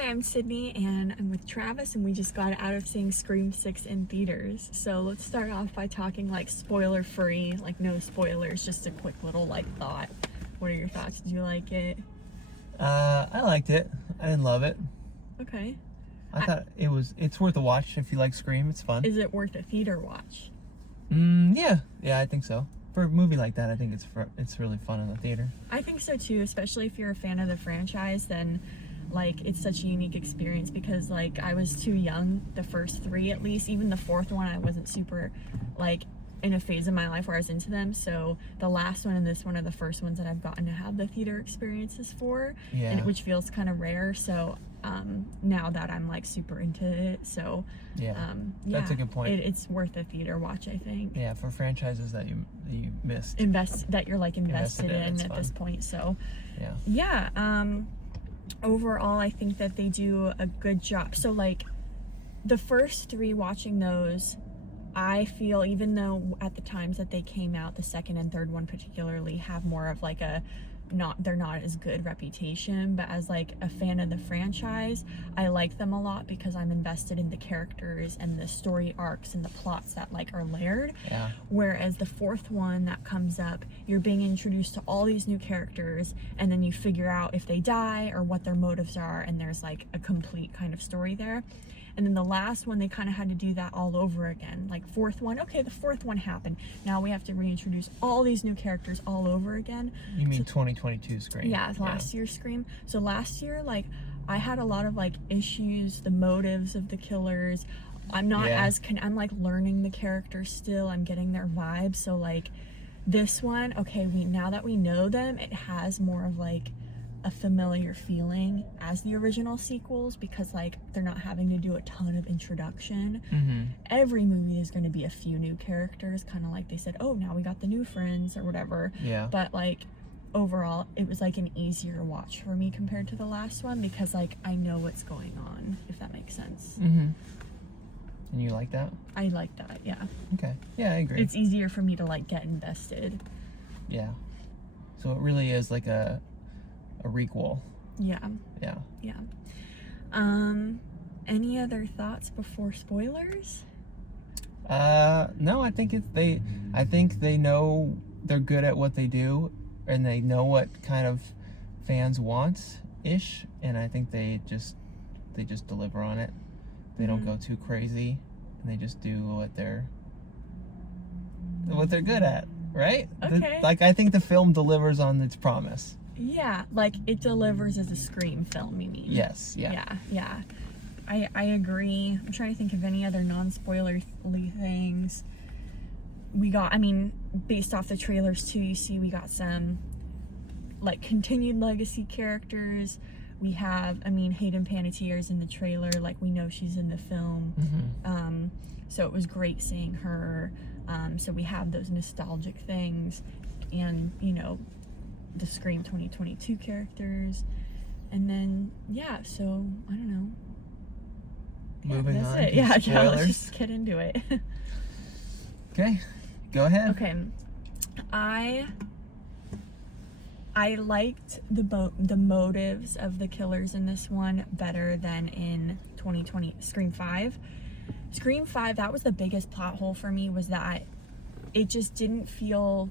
Hi, I'm Sydney and I'm with Travis and we just got out of seeing Scream 6 in theaters. So let's start off by talking like spoiler free, like no spoilers, just a quick little like thought. What are your thoughts? Did you like it? I liked it. I didn't love it. Okay. I thought it's worth a watch if you like Scream. It's fun. Is it worth a theater watch? Yeah, I think so. For a movie like that, I think it's really fun in the theater. I think so too, especially if you're a fan of the franchise, then like it's such a unique experience because like I was too young the first three, at least. Even the fourth one I wasn't super like in a phase of my life where I was into them, so the last one and this one are the first ones that I've gotten to have the theater experiences for. Yeah. And which feels kind of rare, so now that I'm like super into it, so Yeah, that's a good point. It's worth a theater watch, I think. Yeah, for franchises that you missed. That you're like invested in it's at fun. this point, so Yeah. overall I think that they do a good job. So like the first three, watching those, I feel, even though at the times that they came out, the second and third one particularly have more of like they're not as good reputation, but as like a fan of the franchise, I like them a lot because I'm invested in the characters and the story arcs and the plots that like are layered. Yeah. Whereas the fourth one that comes up, you're being introduced to all these new characters and then you figure out if they die or what their motives are, and there's like a complete kind of story there. And then the last one, they kind of had to do that all over again. Like fourth one, okay, the fourth one happened. Now we have to reintroduce all these new characters all over again. You mean 2022 Scream? Yeah, last year's Scream. So last year, like, I had a lot of like issues, the motives of the killers. I'm not I'm like learning the characters still. I'm getting their vibes. So like this one, okay, now that we know them, it has more of like a familiar feeling as the original sequels because like they're not having to do a ton of introduction. Every movie is going to be a few new characters, kind of like they said, oh, now we got the new friends or whatever. Yeah. But like overall it was like an easier watch for me compared to the last one because like I know what's going on, if that makes sense. And you like that? I like that, yeah. Okay. Yeah, I agree. It's easier for me to like get invested. Yeah. So it really is like a requel. Yeah. Yeah. Any other thoughts before spoilers? No, I think they know they're good at what they do, and they know what kind of fans want ish, and I think they just deliver on it. They don't go too crazy, and they just do what they're good at, right? Okay. Like I think the film delivers on its promise. Yeah, like it delivers as a Scream film, you mean? Yes, yeah. Yeah. I agree. I'm trying to think of any other non-spoilerly things. Based off the trailers too, you see we got some like continued legacy characters. We have, Hayden Panettiere's in the trailer, like we know she's in the film. So it was great seeing her. So we have those nostalgic things and, the Scream 2022 characters, and then so I don't know. Moving that's on. It. Yeah, let's spoilers. just get into it. Okay, go ahead. Okay, I liked the motives of the killers in this one better than in 2020 Scream 5. Scream 5, that was the biggest plot hole for me, was that it just didn't feel.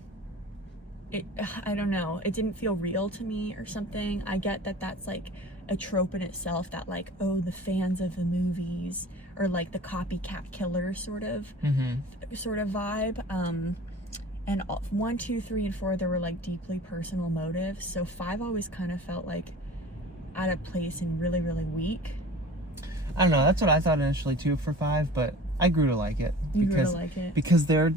I don't know, it didn't feel real to me or something. I get that that's like a trope in itself, that like, oh, the fans of the movies or like the copycat killer sort of vibe. And 1, 2, 3, and 4, there were like deeply personal motives. So 5 always kind of felt like out of place and really, really weak. I don't know, that's what I thought initially too for 5, but I grew to like it. Because they're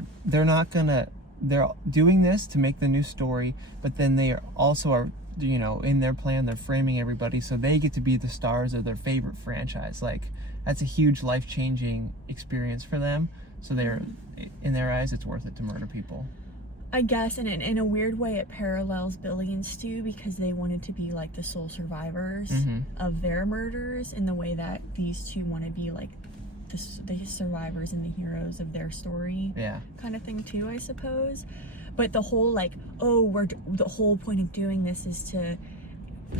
doing this to make the new story, but then they also are, in their plan, they're framing everybody so they get to be the stars of their favorite franchise. Like, that's a huge life-changing experience for them. So in their eyes, it's worth it to murder people. I guess, and in a weird way, it parallels Billy and Stu because they wanted to be like the sole survivors of their murders, in the way that these two want to be like the survivors and the heroes of their story, kind of thing too, I suppose. But the whole like, the whole point of doing this is to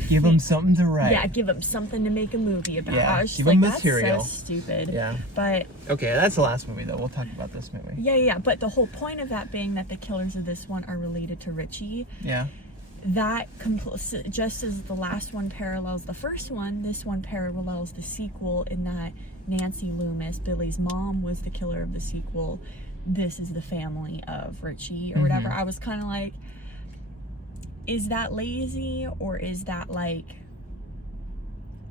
Give them something to write. Yeah, give them something to make a movie about. Yeah, I was just give like, them material. That's so stupid. Yeah. But Okay, that's the last movie though. We'll talk about this movie. yeah. But the whole point of that being that the killers of this one are related to Richie. Yeah. That just as the last one parallels the first one, this one parallels the sequel in that Nancy Loomis, Billy's mom, was the killer of the sequel. This is the family of Richie or whatever. I was kind of like, is that lazy, or is that like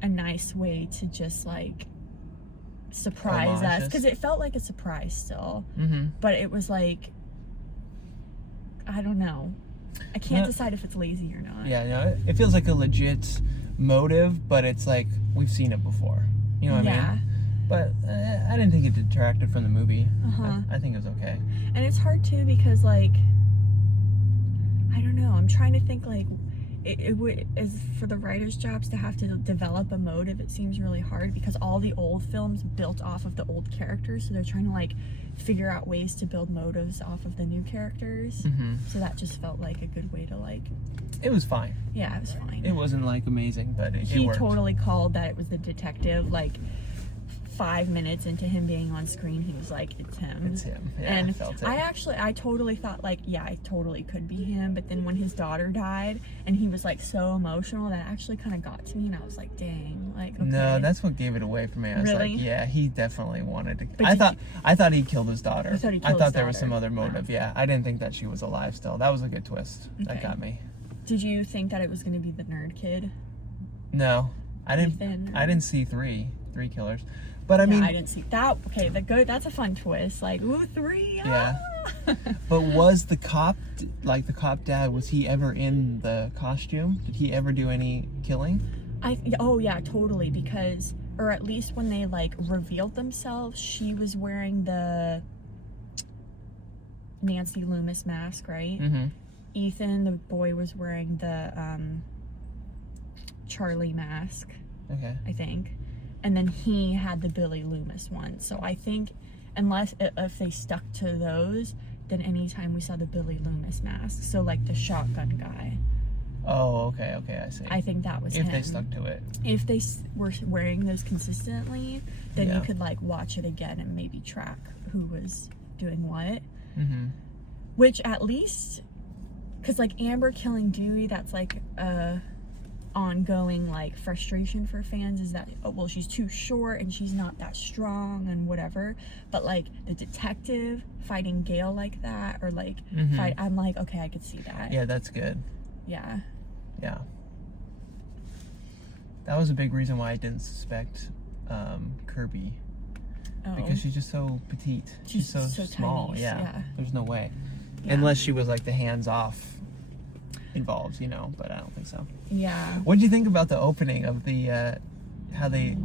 a nice way to just like surprise us? Homages. Because it felt like a surprise still, Mm-hmm. but it was like, I don't know. I can't decide if it's lazy or not. Yeah, no, it feels like a legit motive, but it's like we've seen it before. You know what I mean? But I didn't think it detracted from the movie. I think it was okay. And it's hard too because like, I don't know. I'm trying to think like, it would, as for the writers' jobs to have to develop a motive, it seems really hard because all the old films built off of the old characters, so they're trying to like figure out ways to build motives off of the new characters. So that just felt like a good way to like. It was fine. Yeah, it was fine. It wasn't like amazing, but it He worked. totally called that it was the detective. Like 5 minutes into him being on screen, he was like, "It's him." It's him. Yeah, And I felt it. I totally thought like, yeah, I totally could be him. But then when his daughter died and he was like so emotional, that actually kind of got to me, and I was like, dang, like okay. No, that's what gave it away for me. I was Really? like, yeah, he definitely wanted to. But I thought he killed his daughter. You thought he I killed thought his there was some daughter. other motive. Yeah, I didn't think that she was alive still. That was a good twist. That Okay. got me. Did you think that it was going to be the nerd kid? No, I didn't. Ethan? I didn't see three killers, but I Yeah, mean, I didn't see that. Okay, that's a fun twist. Like, ooh, 3. Yeah. ah! but was the cop the cop dad? Was he ever in the costume? Did he ever do any killing? Oh yeah, totally. Because, or at least when they like revealed themselves, she was wearing the Nancy Loomis mask, right? Mm-hmm. Ethan, the boy, was wearing the Charlie mask, Okay. I think, and then he had the Billy Loomis one. So I think, unless if they stuck to those, then anytime we saw the Billy Loomis mask, so like the shotgun guy, Oh, okay. I see. I think that was if him. they stuck to it. If they were wearing those consistently, then Yeah. you could like watch it again and maybe track who was doing what. Mm-hmm. Which at least, because like Amber killing Dewey, that's like a ongoing like frustration for fans, is that, oh well, she's too short and she's not that strong and whatever. But like the detective fighting Gale like that, or like I'm like, okay, I could see that. Yeah, that's good. Yeah. Yeah. That was a big reason why I didn't suspect Kirby. Oh. Because she's just so petite. She's so small. tiny. Yeah. There's no way. Yeah. Unless she was like the hands-off involved, you know, but I don't think so. Yeah. What did you think about the opening of the how they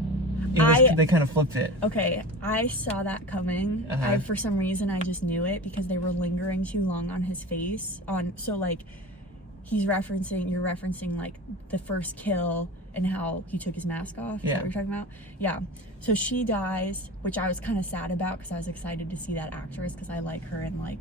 they kind of flipped it? Okay, I saw that coming. For some reason I just knew it because they were lingering too long on his face. So like you're referencing like the first kill and how he took his mask off. Is that what you're talking about? Yeah. So she dies, which I was kind of sad about because I was excited to see that actress because I like her and like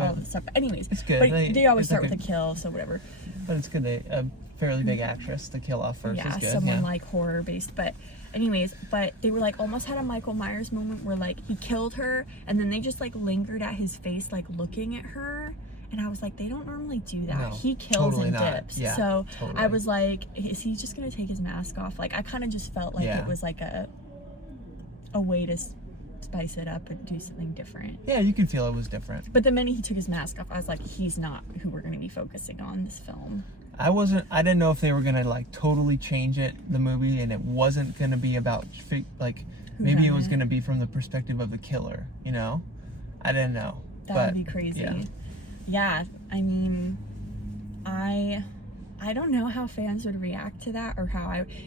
all the stuff. But anyways, it's good. But they always it's start like with a kill, so whatever. But it's good. A fairly big actress to kill off first is good. Someone like horror based. But anyways, but they were like almost had a Michael Myers moment where like he killed her and then they just like lingered at his face, like looking at her. And I was like, they don't normally do that. No, He kills totally and not. dips. Yeah, so totally. I was like, is he just gonna take his mask off? Like I kind of just felt like it was like a way to spice it up and do something different. Yeah, you could feel it was different. But the minute he took his mask off, I was like, he's not who we're gonna be focusing on this film. I didn't know if they were gonna like totally change the movie, and it wasn't gonna be about like maybe it was gonna be from the perspective of the killer. You know, I didn't know. That would be crazy. Yeah, I mean, I don't know how fans would react to that, or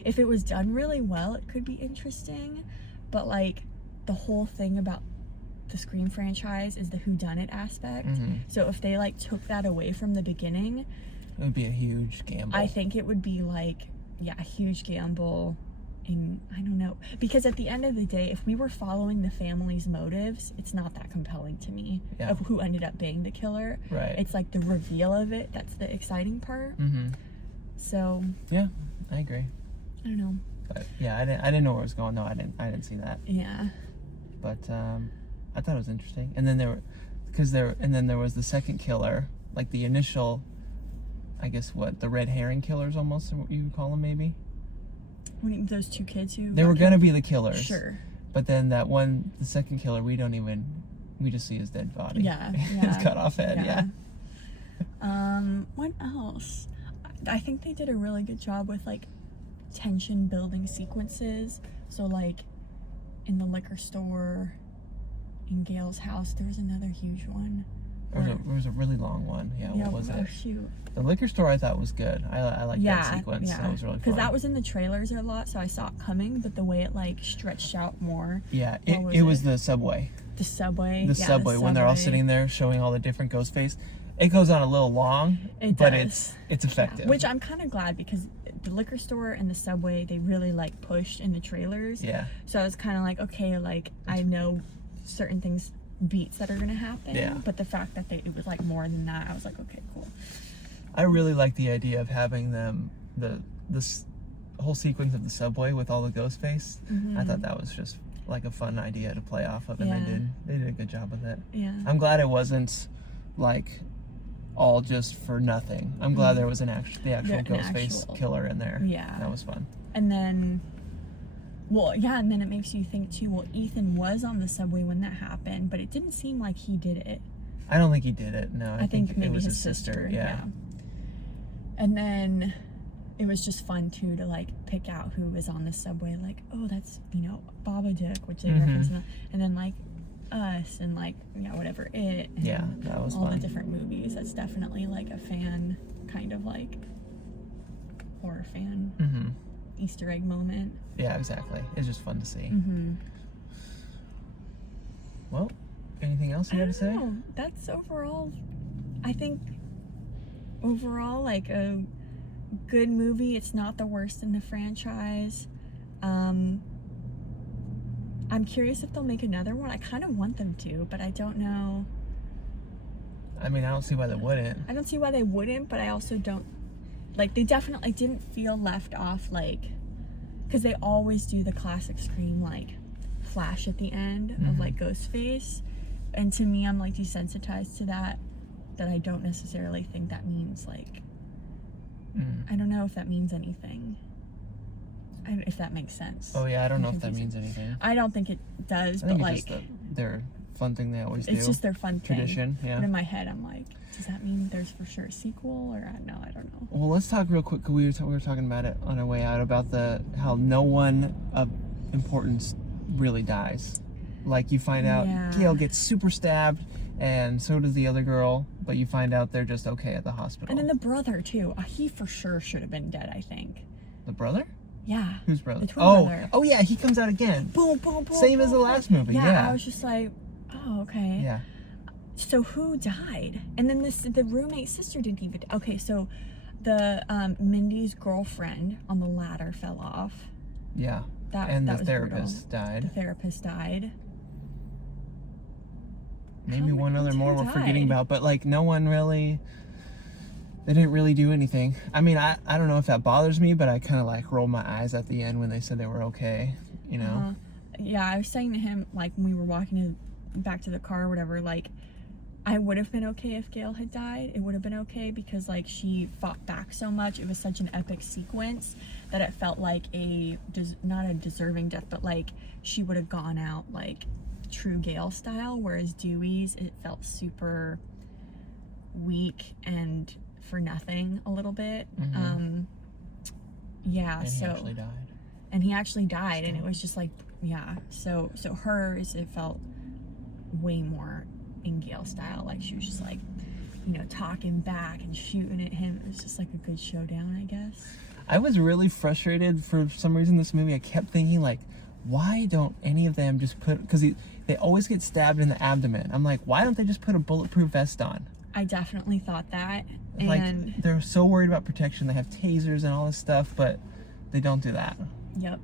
if it was done really well, it could be interesting. But like the whole thing about the Scream franchise is the whodunit aspect. So if they like took that away from the beginning, it would be a huge gamble. I think it would be like, a huge gamble. And I don't know, because at the end of the day, if we were following the family's motives, it's not that compelling to me of who ended up being the killer. Right. It's like the reveal of it that's the exciting part. So Yeah, I agree. I don't know. But yeah, I didn't know where it was going. No, I didn't see that. Yeah. But I thought it was interesting. And then there was the second killer, like the initial, I guess the red herring killers almost, what you would call them maybe. Those two kids who They were gonna be the killers. Sure. But then the second killer, we just see his dead body. Yeah. His cut off head. Yeah. What else? I think they did a really good job with like tension building sequences. So like in the liquor store, in Gail's house, there was another huge one. There was a really long one. Yeah, what was it? Shoot. The liquor store I thought was good. I liked that sequence. Yeah. That was really fun. Because that was in the trailers a lot, so I saw it coming, but the way it like stretched out more. Yeah, it was the subway. The subway. The subway, when they're all sitting there showing all the different ghost face. It goes on a little long, but it's effective. Yeah. Which I'm kind of glad, because the liquor store and the subway, they really like pushed in the trailers. Yeah. So I was kind of like, okay, like I know certain beats that are gonna happen. Yeah. But the fact that it was like more than that, I was like, okay, cool. I really like the idea of having them this whole sequence of the subway with all the ghost face. I thought that was just like a fun idea to play off of, and they did a good job with it. Yeah. I'm glad it wasn't like all just for nothing. I'm glad there was the actual ghost face killer in there. Yeah. That was fun. And then, and then it makes you think too, well, Ethan was on the subway when that happened, but it didn't seem like he did it. I don't think he did it. No, I think maybe it was his sister. Yeah. And then it was just fun too to like pick out who was on the subway, like, oh, that's, Babadook, which they reference, and then like Us, and like whatever It. Yeah, that was all fun. the different movies. That's definitely like a fan kind of like horror fan Easter egg moment. Yeah, exactly. It's just fun to see. Well, anything else you got to say? No, that's overall, I think, like a good movie. It's not the worst in the franchise. I'm curious if they'll make another one. I kind of want them to, but I don't know. I mean, I don't see why they wouldn't. I don't see why they wouldn't, but I also don't, like, they definitely didn't feel left off, like, because they always do the classic Scream, like, flash at the end of, like, Ghostface. And to me, I'm, like, desensitized to that I don't necessarily think that means, like, I don't know if that means anything. If that makes sense. Oh, yeah, I don't know if that means anything. I don't think it does, I think but, it's like, just their fun thing they always do. it's just their fun tradition, thing. But in my head, I'm like, does that mean there's for sure a sequel? Or no, I don't know. Well, let's talk real quick. We were talking about it on our way out, about how no one of importance really dies. Like, you find out Gail gets super stabbed, and so does the other girl, but you find out they're just okay at the hospital. And then the brother too. He for sure should have been dead, I think. The brother? Yeah. Whose brother? The twin brother. Oh yeah, he comes out again. Boom, boom, boom. Same as the last movie. Yeah. I was just like, oh, okay. Yeah. So who died? And then the roommate's sister didn't even. Okay, so the Mindy's girlfriend on the ladder fell off. Yeah. That the was therapist brutal. died. The therapist died. Maybe one other more we're forgetting about, but like no one really. They didn't really do anything. I mean, I don't know if that bothers me, but I kind of like rolled my eyes at the end when they said they were okay, Yeah, I was saying to him, like, when we were walking back to the car or whatever, like, I would have been okay if Gail had died. It would have been okay because, like, she fought back so much. It was such an epic sequence that it felt like not a deserving death, but, like, she would have gone out, like, true Gail style, whereas Dewey's, it felt super weak and for nothing a little bit. And He actually died, and it was just like, so hers, it felt way more in Gail style, like she was just like, talking back and shooting at him. It was just like a good showdown, I guess. I was really frustrated for some reason this movie. I kept thinking, like, why don't any of them just because they always get stabbed in the abdomen. I'm like, why don't they just put a bulletproof vest on? I definitely thought that. Like, and they're so worried about protection. They have tasers and all this stuff, but they don't do that. Yep.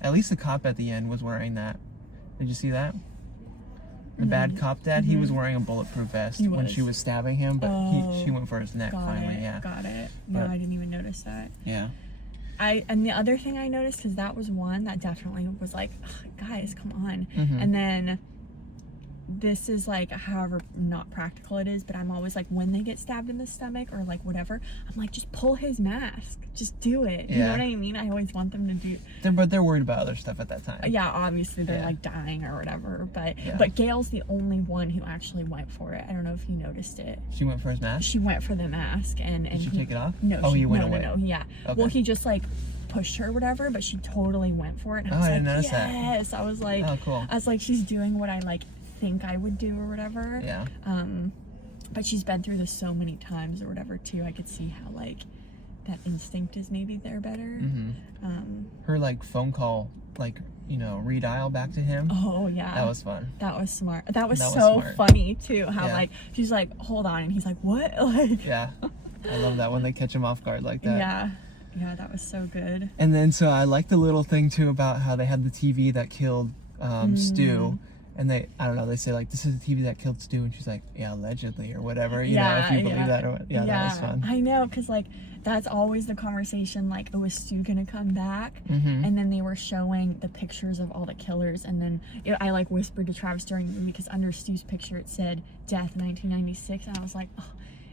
At least the cop at the end was wearing that. Did you see that? the bad cop dad, he was wearing a bulletproof vest He when was. she was stabbing him, but Oh, she went for his neck finally. Yeah. Got it. No, But- I didn't even notice that. Yeah. And the other thing I noticed, because that was one that definitely was like, "Ugh, guys, come on." Mhm. And then this is like, however not practical it is, but I'm always like, when they get stabbed in the stomach or like whatever, I'm like, just pull his mask, just do it. You know Yeah. what I mean? I always want them to do. But they're worried about other stuff at that time. Yeah, obviously they're Yeah. like dying or whatever, but Yeah. but Gail's the only one who actually went for it. I don't know if you noticed it. She went for his mask. She went for the mask and Did she he, take it off? No, Oh, she, he went no, away. no, yeah. Okay. Well, he just like pushed her or whatever, but she totally went for it. And Oh, I was I like, didn't notice that. yes. I was like, Oh, cool. I was like, she's doing what I like think I would do or whatever. Yeah. But she's been through this so many times or whatever too. I could see how like that instinct is maybe there better. Her like phone call, like, you know, redial back to him. Oh yeah. That was fun. That was smart. That was That was so smart. funny too. How Yeah. like she's like, hold on, and he's like, what? Like Yeah. I love that when they catch him off guard like that. yeah. Yeah, that was so good. And then so I like the little thing too about how they had the TV that killed Stu. And I don't know, they say like, this is the TV that killed Stu, and she's like, yeah, allegedly or whatever, you know, if you believe that or what. Yeah, that was fun. I know, because like that's always the conversation, like, oh, is Stu gonna come back? Mm-hmm. And then they were showing the pictures of all the killers, and then I like whispered to Travis during the movie because under Stu's picture it said death 1996, and I was like, oh,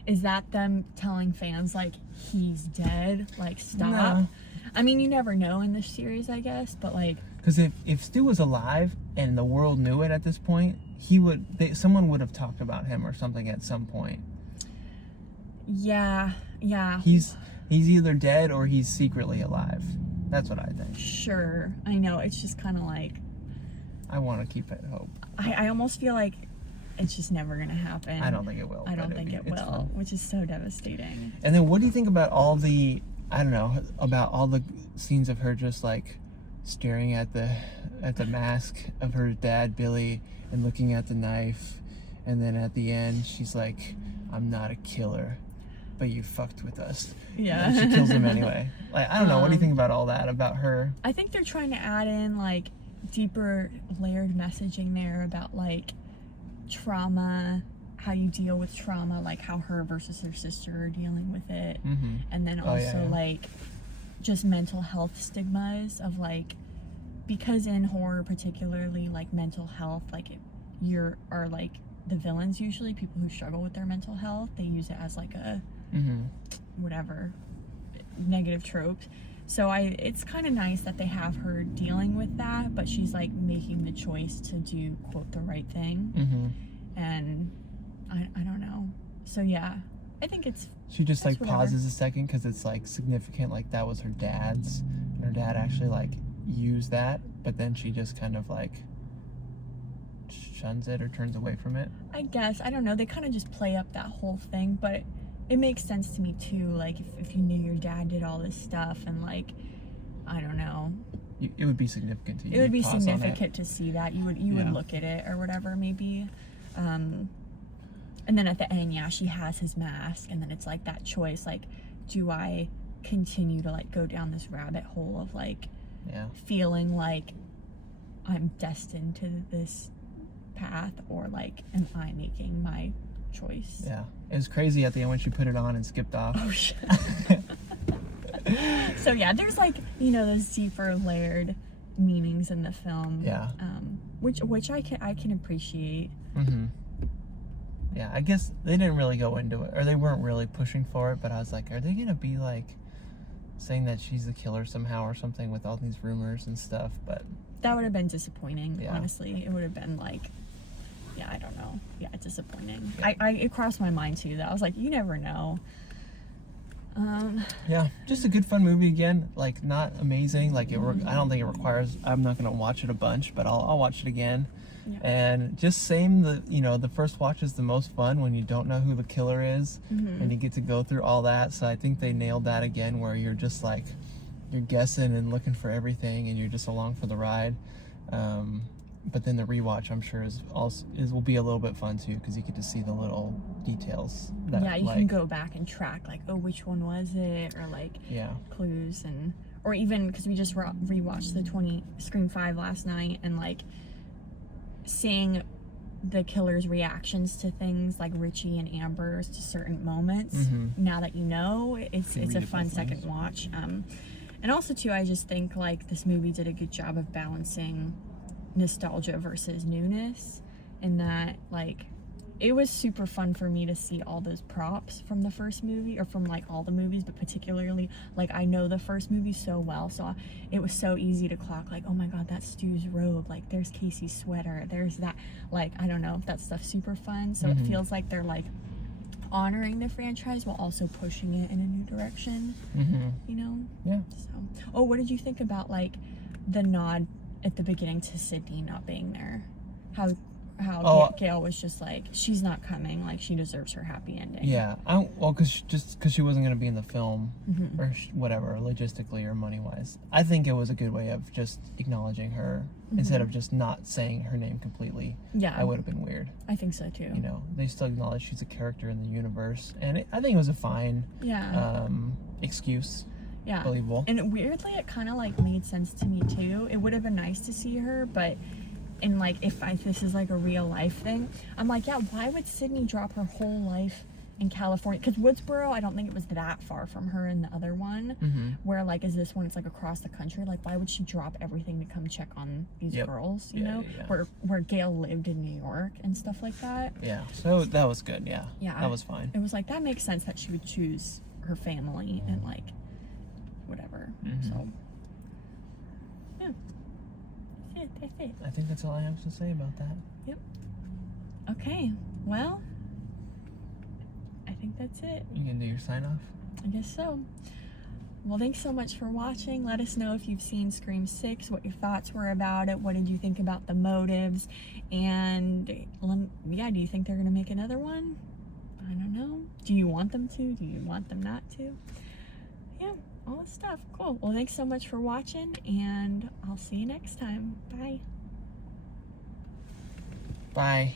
is that them telling fans like he's dead? Like, stop. No. I mean, you never know in this series, I guess, but like, Because if Stu was alive and the world knew it at this point, someone would have talked about him or something at some point. yeah. He's either dead or he's secretly alive. That's what I think. Sure, I know. It's just kind of like, I want to keep it hope. I almost feel like it's just never gonna happen. I don't think it will. I don't but think it it's will, fun. which is so devastating. And then what do you think about all the, I don't know, about all the scenes of her just like staring at the mask of her dad, Billy, and looking at the knife, and then at the end she's like, I'm not a killer, but you fucked with us. Yeah. And she kills him anyway. Like, I don't know, what do you think about all that, about her? I think they're trying to add in like deeper layered messaging there about like trauma, how you deal with trauma, like how her versus her sister are dealing with it, Mm-hmm. and then Oh, also yeah. like just mental health stigmas of like, because in horror particularly, like mental health, like are like the villains usually people who struggle with their mental health. They use it as like a Mm-hmm. whatever negative tropes. So it's kind of nice that they have her dealing with that, but she's like making the choice to do quote the right thing. Mm-hmm. And I don't know. So yeah, I think it's She just like That's whatever. pauses a second because it's like significant, like that was her dad's, and her dad actually like used that, but then she just kind of like shuns it or turns away from it. I guess, I don't know, they kind of just play up that whole thing, but it makes sense to me too. Like if you knew your dad did all this stuff and like, I don't know, It would be significant to you. it would be Pause on it. significant to see that. You Yeah. would look at it or whatever maybe. And then at the end, yeah, she has his mask, and then it's like that choice, like, do I continue to like go down this rabbit hole of like Yeah. feeling like I'm destined to this path, or like am I making my choice? Yeah. It was crazy at the end when she put it on and skipped off. Oh shit. So yeah, there's like, you know, those deeper layered meanings in the film. Yeah. Which I can appreciate. Mm-hmm. Yeah, I guess they didn't really go into it, or they weren't really pushing for it, but I was like, are they gonna be like saying that she's the killer somehow or something with all these rumors and stuff? But That would have been disappointing, Yeah. honestly. It would have been like, yeah, I don't know. Yeah, disappointing. Yeah. It crossed my mind too, that I was like, you never know. yeah, just a good fun movie again. Like, not amazing. Like, I don't think it requires. I'm not gonna watch it a bunch, but I'll watch it again. Yeah. And just the first watch is the most fun when you don't know who the killer is, and you get to go through all that. So I think they nailed that again, where you're just like, you're guessing and looking for everything, and you're just along for the ride. But then the rewatch, I'm sure, will be a little bit fun too, because you get to see the little details. That, Yeah, you like, can go back and track, like, oh, which one was it, or like Yeah. clues, or even because we just rewatched the Scream 5 last night, and like seeing the killer's reactions to things, like Richie and Amber's to certain moments. Now that you know, it's a fun second watch. And also too, I just think like this movie did a good job of balancing nostalgia versus newness, in that like it was super fun for me to see all those props from the first movie, or from like all the movies, but particularly like I know the first movie so well, so it was so easy to clock like, oh my god, that's Stu's robe, like there's Casey's sweater, there's that, like I don't know, that stuff's super fun. So it feels like they're like honoring the franchise while also pushing it in a new direction. You know? Yeah. So, oh, what did you think about like the nod at the beginning to Sydney not being there? How Gail was just like, she's not coming, like she deserves her happy ending. Yeah, well, because she wasn't going to be in the film, or whatever, logistically or money-wise. I think it was a good way of just acknowledging her, instead of just not saying her name completely. Yeah. That would have been weird. I think so too. You know, they still acknowledge she's a character in the universe, and I think it was a fine excuse. Yeah. Believable. And weirdly, it kind of like made sense to me too. It would have been nice to see her, but in like, if this is like a real life thing, I'm like, yeah, why would Sydney drop her whole life in California? Because Woodsboro, I don't think it was that far from her in the other one. Where like, is this one, it's like across the country. Like, why would she drop everything to come check on these girls, you know? Where Gail lived in New York and stuff like that. Yeah, so that was good. Yeah, that was fine. It was like, that makes sense that she would choose her family and like whatever. So yeah, that's it. I think that's all I have to say about that. Yep. Okay, well, I think that's it. You can do your sign off. I guess so. Well, thanks so much for watching. Let us know if you've seen Scream 6, what your thoughts were about it, what did you think about the motives, and yeah, do you think they're gonna make another one? I don't know. Do you want them to? Do you want them not to? Yeah, all this stuff. Cool. Well, thanks so much for watching, and I'll see you next time. Bye. Bye.